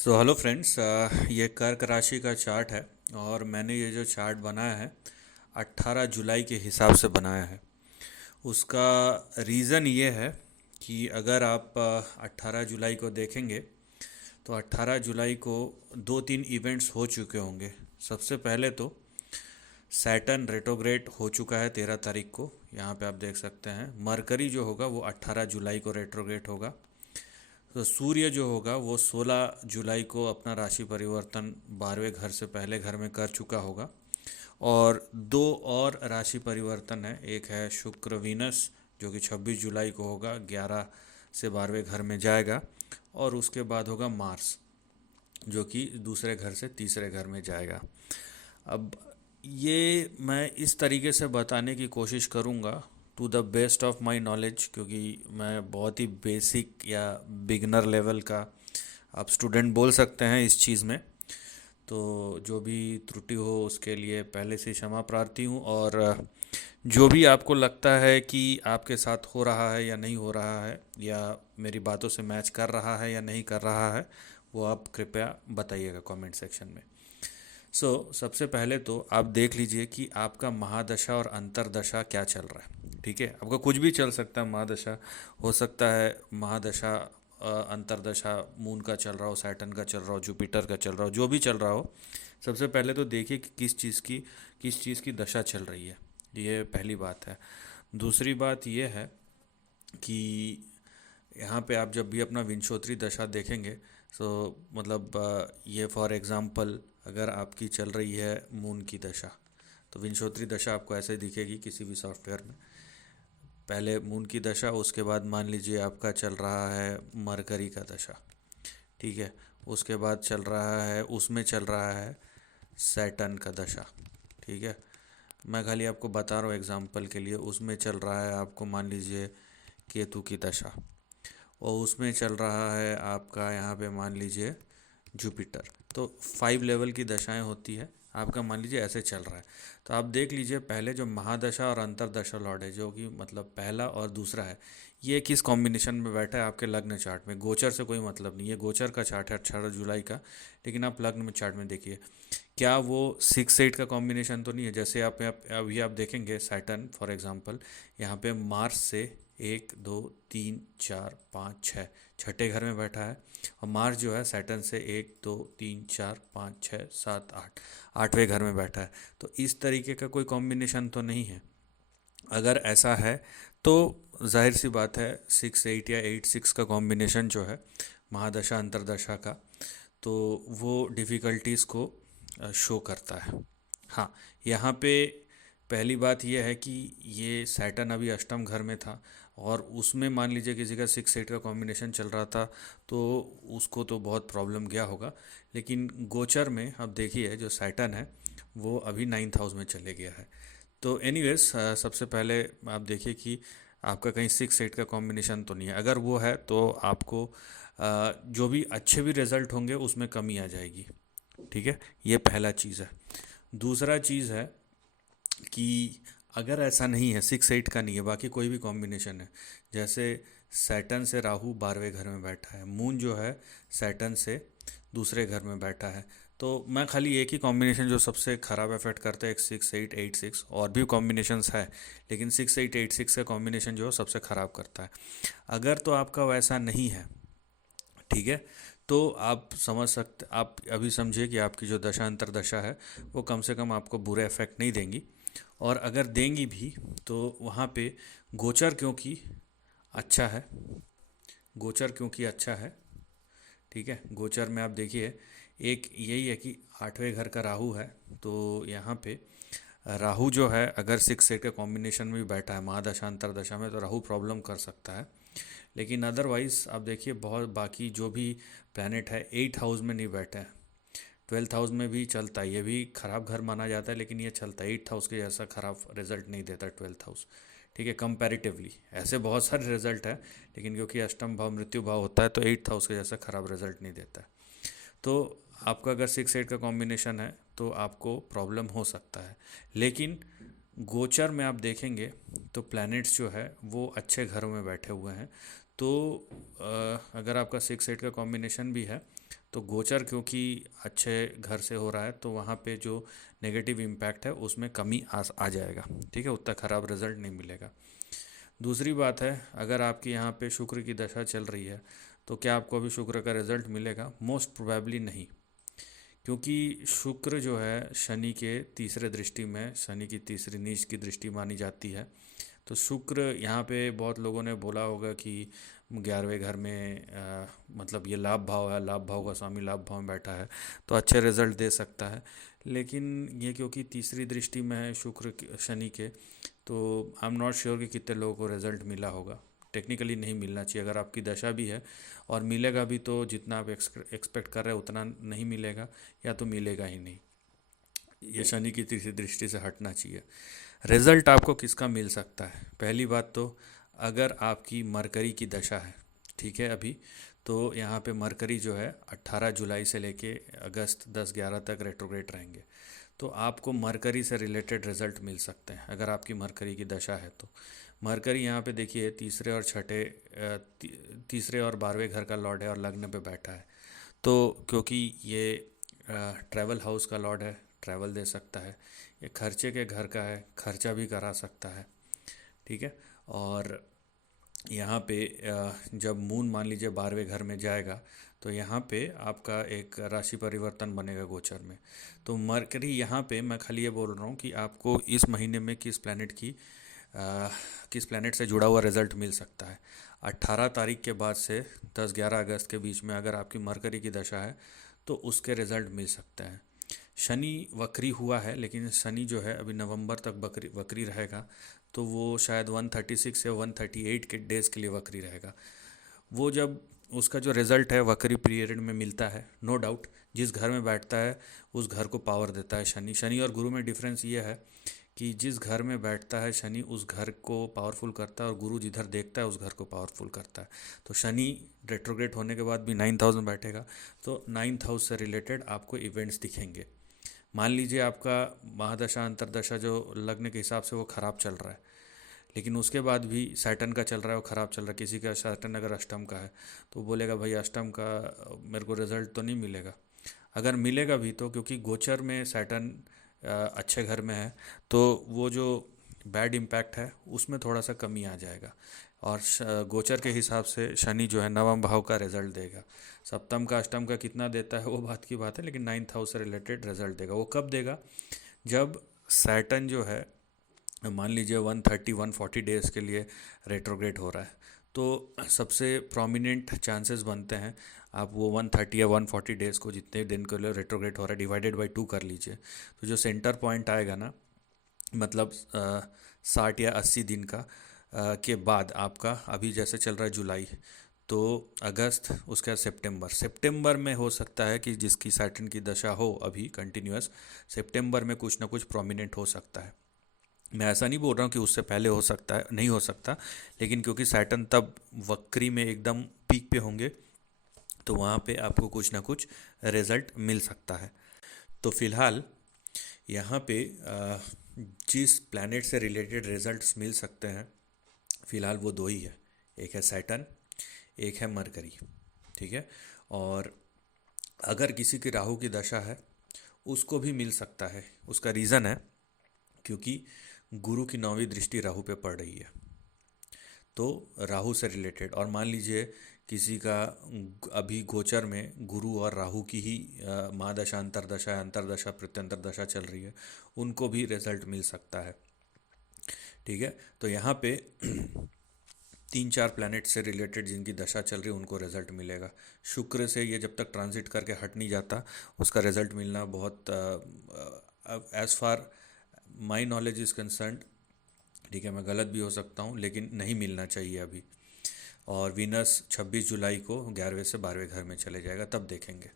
So hello friends, ये कर्क राशि का चार्ट है। और मैंने ये जो चार्ट बनाया है 18 जुलाई के हिसाब से बनाया है। उसका रीज़न ये है कि अगर आप 18 जुलाई को देखेंगे तो 18 जुलाई को दो तीन इवेंट्स हो चुके होंगे। सबसे पहले तो सैटर्न रेट्रोग्रेड हो चुका है 13 तारीख को। यहाँ पे आप देख सकते हैं मरकरी जो होगा वो 18 जुलाई को रेट्रोग्रेड होगा। तो सूर्य जो होगा वो 16 जुलाई को अपना राशि परिवर्तन 12वें घर से पहले घर में कर चुका होगा। और दो और राशि परिवर्तन है, एक है शुक्र वीनस जो कि 26 जुलाई को होगा, 11 से 12वें घर में जाएगा। और उसके बाद होगा मार्स जो कि दूसरे घर से तीसरे घर में जाएगा। अब ये मैं इस तरीके से बताने की कोशिश करूँगा to the best of my knowledge, क्योंकि मैं बहुत ही बेसिक या बिगनर लेवल का आप स्टूडेंट बोल सकते हैं इस चीज़ में। तो जो भी त्रुटि हो उसके लिए पहले से क्षमा प्रार्थी हूँ। और जो भी आपको लगता है कि आपके साथ हो रहा है या नहीं हो रहा है, या मेरी बातों से मैच कर रहा है या नहीं कर रहा है, वो आप कृपया बताइएगा कमेंट सेक्शन में। सबसे पहले तो आप देख लीजिए कि आपका महादशा और अंतरदशा क्या चल रहा है। ठीक है, आपका कुछ भी चल सकता है। महादशा हो सकता है, महादशा अंतरदशा मून का चल रहा हो, सैटर्न का चल रहा हो, जुपिटर का चल रहा हो, जो भी चल रहा हो। सबसे पहले तो देखिए कि किस चीज़ की दशा चल रही है। ये पहली बात है। दूसरी बात ये है कि यहाँ पे आप जब भी अपना विंशोत्तरी दशा देखेंगे, मतलब ये फॉर एग्ज़ाम्पल अगर आपकी चल रही है मून की दशा, तो विंशोत्तरी दशा आपको ऐसे दिखेगी किसी भी सॉफ्टवेयर में। पहले मून की दशा, उसके बाद मान लीजिए आपका चल रहा है मरकरी का दशा। ठीक है, उसके बाद चल रहा है, उसमें चल रहा है सैटर्न का दशा। ठीक है, मैं खाली आपको बता रहा हूँ एग्जांपल के लिए। उसमें चल रहा है आपको मान लीजिए केतु की दशा, और उसमें चल रहा है आपका यहाँ पे मान लीजिए जुपिटर। तो 5 लेवल की दशाएं होती है, आपका मान लीजिए ऐसे चल रहा है। तो आप देख लीजिए पहले जो महादशा और अंतरदशा लॉर्ड है, जो कि मतलब पहला और दूसरा है, ये किस कॉम्बिनेशन में बैठा है आपके लग्न चार्ट में। गोचर से कोई मतलब नहीं है, गोचर का चार्ट है 18 जुलाई का। लेकिन आप लग्न में चार्ट में देखिए, क्या वो 6 8 का कॉम्बिनेशन तो नहीं है। जैसे अभी आप देखेंगे सैटर्न फॉर एग्जांपल, यहाँ पे मार्स से 1 2 3 4 5 6 छठे घर में बैठा है। और मार्स जो है सैटर्न से 1 2 3 4 5 6 7 8 आठवें घर में बैठा है। तो इस तरीके का कोई कॉम्बिनेशन तो नहीं है। अगर ऐसा है तो जाहिर सी बात है 6 8 या 8 6 का कॉम्बिनेशन जो है महादशा अंतरदशा का, तो वो डिफ़िकल्टीज़ को शो करता है। हाँ, यहाँ पे पहली बात यह है कि ये सैटर्न अभी अष्टम घर में था, और उसमें मान लीजिए किसी का 6 8 का कॉम्बिनेशन चल रहा था, तो उसको तो बहुत प्रॉब्लम गया होगा। लेकिन गोचर में अब देखिए जो सैटर्न है वो अभी 9th हाउस में चले गया है। तो एनीवेज, सबसे पहले आप देखिए कि आपका कहीं 6 8 का कॉम्बिनेशन तो नहीं है। अगर वो है तो आपको जो भी अच्छे भी रिजल्ट होंगे उसमें कमी आ जाएगी। ठीक है, ये पहला चीज़ है। दूसरा चीज़ है कि अगर ऐसा नहीं है, 6 8 का नहीं है, बाकी कोई भी कॉम्बिनेशन है, जैसे सैटर्न से राहु 12वें घर में बैठा है, मून जो है सैटर्न से दूसरे घर में बैठा है, तो मैं खाली एक ही कॉम्बिनेशन जो सबसे ख़राब इफेक्ट करता है, एक 6 8 8 6, और भी कॉम्बिनेशंस है लेकिन 6 8 8 6 का कॉम्बिनेशन जो है सबसे ख़राब करता है। अगर तो आपका वैसा नहीं है, ठीक है, तो आप समझ सकते, आप अभी समझिए कि आपकी जो दशा अंतरदशा है वो कम से कम आपको बुरे इफेक्ट नहीं देंगी। और अगर देंगी भी तो वहाँ पे गोचर क्योंकि अच्छा है, गोचर क्योंकि अच्छा है, ठीक है, गोचर में आप देखिए एक यही है कि 8वें घर का राहु है। तो यहाँ पे राहु जो है अगर 6 8 के कॉम्बिनेशन में भी बैठा है महादशा अंतरदशा में, तो राहु प्रॉब्लम कर सकता है। लेकिन अदरवाइज आप देखिए बहुत बाकी जो भी प्लैनेट है 8th हाउस में नहीं बैठे हैं। 12th हाउस में भी चलता है, ये भी खराब घर माना जाता है, लेकिन ये चलता है। 8th हाउस के जैसा खराब रिजल्ट नहीं देता 12th हाउस। ठीक है, कंपैरेटिवली ऐसे बहुत सारे रिजल्ट है, लेकिन क्योंकि अष्टम भाव मृत्यु भाव होता है तो 8th हाउस के जैसा खराब रिजल्ट नहीं देता है। तो आपका अगर 6 8 का कॉम्बिनेशन है तो आपको प्रॉब्लम हो सकता है। लेकिन गोचर में आप देखेंगे तो प्लैनेट्स जो है वो अच्छे घरों में बैठे हुए हैं। तो अगर आपका 6 8 का कॉम्बिनेशन भी है तो गोचर क्योंकि अच्छे घर से हो रहा है तो वहाँ पे जो नेगेटिव इम्पैक्ट है उसमें कमी आ जाएगा। ठीक है, उतना ख़राब रिजल्ट नहीं मिलेगा। दूसरी बात है, अगर आपकी यहाँ पे शुक्र की दशा चल रही है तो क्या आपको अभी शुक्र का रिजल्ट मिलेगा? मोस्ट प्रोबेबली नहीं, क्योंकि शुक्र जो है शनि के तीसरे दृष्टि में, शनि की तीसरी नीच की दृष्टि मानी जाती है। तो शुक्र यहाँ पे बहुत लोगों ने बोला होगा कि 11वें घर में मतलब ये लाभ भाव है, लाभ भाव का स्वामी लाभ भाव में बैठा है तो अच्छे रिजल्ट दे सकता है। लेकिन ये क्योंकि तीसरी दृष्टि में है शुक्र शनि के, तो आई एम नॉट श्योर कि कितने लोगों को रिजल्ट मिला होगा। टेक्निकली नहीं मिलना चाहिए। अगर आपकी दशा भी है और मिलेगा भी तो जितना आप एक्सपेक्ट कर रहे हैं उतना नहीं मिलेगा, या तो मिलेगा ही नहीं। ये शनि की तीसरी दृष्टि से हटना चाहिए। रिजल्ट आपको किसका मिल सकता है? पहली बात तो अगर आपकी मरकरी की दशा है, ठीक है अभी, तो यहाँ पे मरकरी जो है 18 जुलाई से लेके अगस्त 10-11 तक रेट्रोग्रेड रहेंगे। तो आपको मरकरी से रिलेटेड रिजल्ट मिल सकते हैं अगर आपकी मरकरी की दशा है तो। मरकरी यहाँ पे देखिए तीसरे और छठे तीसरे और 12वें घर का लॉर्ड है और लग्न पे बैठा है। तो क्योंकि ये ट्रैवल हाउस का लॉर्ड है, ट्रैवल दे सकता है। ये खर्चे के घर का है, खर्चा भी करा सकता है। ठीक है। और यहाँ पे जब मून मान लीजिए 12वें घर में जाएगा तो यहाँ पे आपका एक राशि परिवर्तन बनेगा गोचर में। तो मरकरी यहाँ पे, मैं खाली ये बोल रहा हूँ कि आपको इस महीने में किस प्लैनेट से जुड़ा हुआ रिजल्ट मिल सकता है। 18 तारीख के बाद से 10-11 अगस्त के बीच में अगर आपकी मरकरी की दशा है तो उसके रिजल्ट मिल सकते हैं। शनि वक्री हुआ है, लेकिन शनि जो है अभी नवंबर तक वक्री रहेगा, तो वो शायद 136 या 138 के डेज़ के लिए वक्री रहेगा। वो जब उसका जो रिज़ल्ट है वक्री पीरियड में मिलता है, नो डाउट जिस घर में बैठता है उस घर को पावर देता है शनि। शनि और गुरु में डिफरेंस ये है कि जिस घर में बैठता है शनि उस घर को पावरफुल करता है और गुरु जिधर देखता है उस घर को पावरफुल करता है। तो शनि रेट्रोग्रेड होने के बाद भी 9th हाउस में बैठेगा, तो 9th हाउस से रिलेटेड आपको इवेंट्स दिखेंगे। मान लीजिए आपका महादशा अंतरदशा जो लग्न के हिसाब से वो ख़राब चल रहा है, लेकिन उसके बाद भी सैटर्न का चल रहा है वो ख़राब चल रहा है। किसी का सैटर्न अगर अष्टम का है तो बोलेगा भाई अष्टम का मेरे को रिजल्ट तो नहीं मिलेगा। अगर मिलेगा भी तो क्योंकि गोचर में सैटर्न अच्छे घर में है तो वो जो बैड इम्पैक्ट है उसमें थोड़ा सा कमी आ जाएगा। और गोचर के हिसाब से शनि जो है नवम भाव का रिजल्ट देगा। सप्तम का अष्टम का कितना देता है वो बात की बात है, लेकिन 9th हाउस से रिलेटेड रिजल्ट देगा। वो कब देगा? जब सैटर्न जो है मान लीजिए 130-140 डेज़ के लिए रेट्रोग्रेड हो रहा है, तो सबसे प्रोमिनेंट चांसेस बनते हैं आप वो 130 या 140 डेज़ को, जितने दिन के लिए रेट्रोग्रेड हो रहा है, डिवाइडेड बाई 2 कर लीजिए। तो जो सेंटर पॉइंट आएगा ना, मतलब 60 या 80 दिन का के बाद आपका, अभी जैसे चल रहा है जुलाई, तो अगस्त, उसके बाद सितंबर में हो सकता है कि जिसकी सैटर्न की दशा हो अभी कंटिन्यूअस, सितंबर में कुछ ना कुछ प्रोमिनेंट हो सकता है। मैं ऐसा नहीं बोल रहा हूँ कि उससे पहले हो सकता है, नहीं हो सकता, लेकिन क्योंकि सैटर्न तब वक्री में एकदम पीक पे होंगे तो वहाँ पे आपको कुछ ना कुछ रिजल्ट मिल सकता है। तो फिलहाल यहाँ पे जिस प्लैनेट से रिलेटेड रिजल्ट्स मिल सकते हैं फिलहाल वो दो ही है, एक है सैटर्न, एक है मरकरी। ठीक है। और अगर किसी की राहु की दशा है उसको भी मिल सकता है। उसका रीज़न है क्योंकि गुरु की 9वीं दृष्टि राहु पे पड़ रही है, तो राहु से रिलेटेड। और मान लीजिए किसी का अभी गोचर में गुरु और राहु की ही महादशा अंतरदशा प्रत्यंतर दशा चल रही है, उनको भी रिजल्ट मिल सकता है। ठीक है। तो यहाँ पे 3-4 प्लैनेट से रिलेटेड जिनकी दशा चल रही है उनको रिजल्ट मिलेगा। शुक्र से ये जब तक ट्रांजिट करके हट नहीं जाता उसका रिजल्ट मिलना बहुत, as far my knowledge is concerned, ठीक है, मैं गलत भी हो सकता हूँ, लेकिन नहीं मिलना चाहिए अभी। और वीनस 26 जुलाई को 11वें से 12वें घर में चले जाएगा, तब देखेंगे।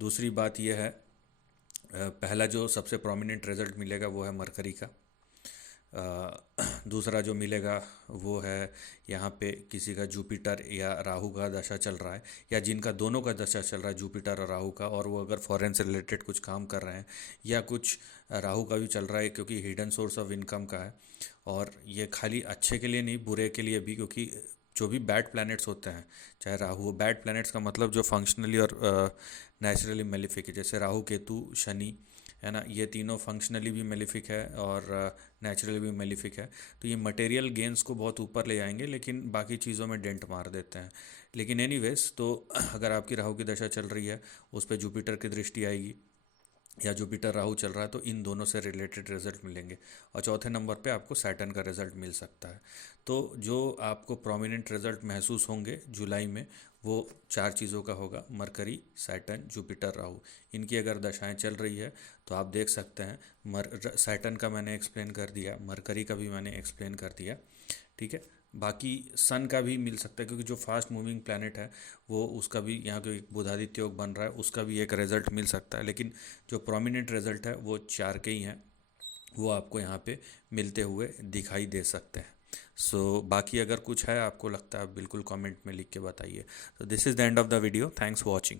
दूसरी बात यह है, पहला जो सबसे प्रोमिनेंट रिजल्ट मिलेगा वो है मरकरी का। दूसरा जो मिलेगा वो है यहाँ पे किसी का जुपिटर या राहु का दशा चल रहा है, या जिनका दोनों का दशा चल रहा है जुपिटर और राहु का, और वो अगर फॉरेन से रिलेटेड कुछ काम कर रहे हैं, या कुछ राहु का भी चल रहा है क्योंकि हिडन सोर्स ऑफ इनकम का है। और ये खाली अच्छे के लिए नहीं, बुरे के लिए भी, क्योंकि जो भी बैड प्लैनेट्स होते हैं, चाहे राहु, बैड प्लैनेट्स का मतलब जो फंक्शनली और नेचुरली मेलिफिक है, जैसे राहु केतु शनि, है ना, ये तीनों फंक्शनली भी मेलिफिक है और नेचुरली भी मेलिफिक है। तो ये मटेरियल गेंस को बहुत ऊपर ले जाएंगे लेकिन बाकी चीज़ों में डेंट मार देते हैं। लेकिन एनीवेज, तो अगर आपकी राहु की दशा चल रही है, उस पर जुपिटर की दृष्टि आएगी या जुपिटर राहु चल रहा है, तो इन दोनों से रिलेटेड रिजल्ट मिलेंगे। और चौथे नंबर पे आपको सैटर्न का रिजल्ट मिल सकता है। तो जो आपको प्रोमिनेंट रिजल्ट महसूस होंगे जुलाई में, वो चार चीज़ों का होगा: मरकरी, सैटर्न, जुपिटर, राहु। इनकी अगर दशाएं चल रही है तो आप देख सकते हैं। सैटर्न का मैंने एक्सप्लेन कर दिया, मरकरी का भी मैंने एक्सप्लेन कर दिया, ठीक है। बाकी सन का भी मिल सकता है, क्योंकि जो फास्ट मूविंग प्लैनेट है वो, उसका भी यहाँ जो एक बुधादित्य योग बन रहा है, उसका भी एक रिजल्ट मिल सकता है। लेकिन जो प्रोमिनेंट रिजल्ट है वो चार के ही हैं, वो आपको यहाँ पे मिलते हुए दिखाई दे सकते हैं। बाकी अगर कुछ है आपको लगता है, आप बिल्कुल कमेंट में लिख के बताइए। This is the end of the video. Thanks for watching.